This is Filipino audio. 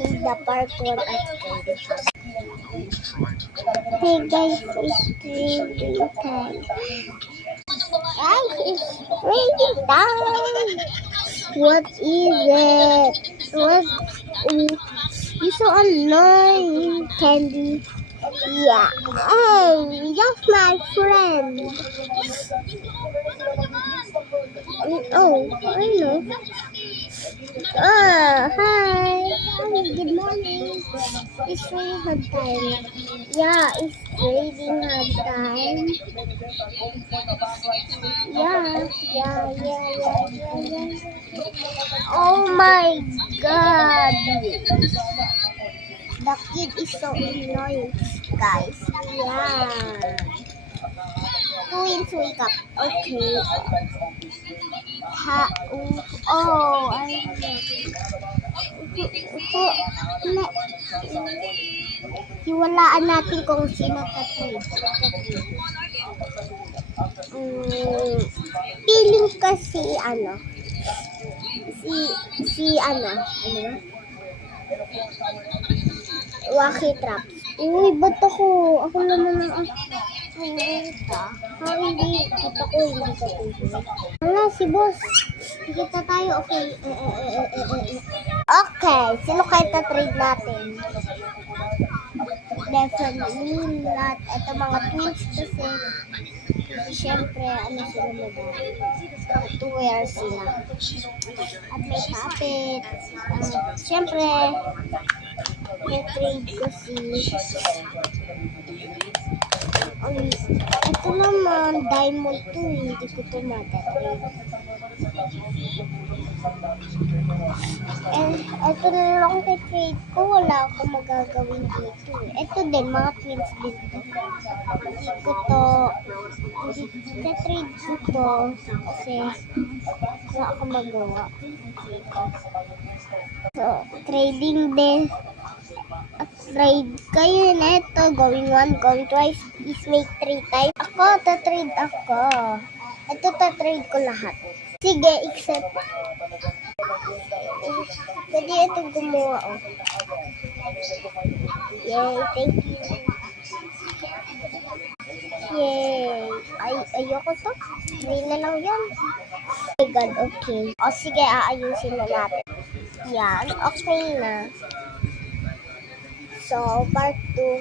try the parkour at Candy Hub. Hey guys, it's raining time. Guys, it's raining down. What is it? What? You so annoying, Candy. Yeah. Hey, that's my friend. Oh, I know. Hi. Hi, good morning. It's raining hard time. Yeah, it's raining hard time. Yeah. Oh my god. The kid is so annoying, guys. Yeah. Twins, wake up. Okay. I hiwalaan natin kung sino ka-trade. Feeling kasi Wacky Traps. Uy, ba't ako? Ako naman ang hindi. Ba't ako hindi ka tuloy? Wala, si boss. Kita tayo, okay. Okay, sino kayo ta-trade natin? Definitely not. Ito mga twins kasi syempre, sila madami? 2 years sila. At may puppet. Syempre, may trade ko ito naman, diamond to, hindi ko ito matatrade. Ito na lang trade ko, wala akong magagawin dito. Ito din, mga twins din to. Hindi ko trade ko to kasi wala akong magawa. So, trading din. Trade kayo na ito. Going 1, going twice. Please make 3 times. Ako, ta-trade ako. Ito, ta-trade ko lahat. Sige, except. Pwede ito gumawa, oh. Yay, thank you. Yay. Ayoko to. 3 na lang yan. Oh my god, okay. O, sige, aayusin na natin. Yan, okay na. So, part 2.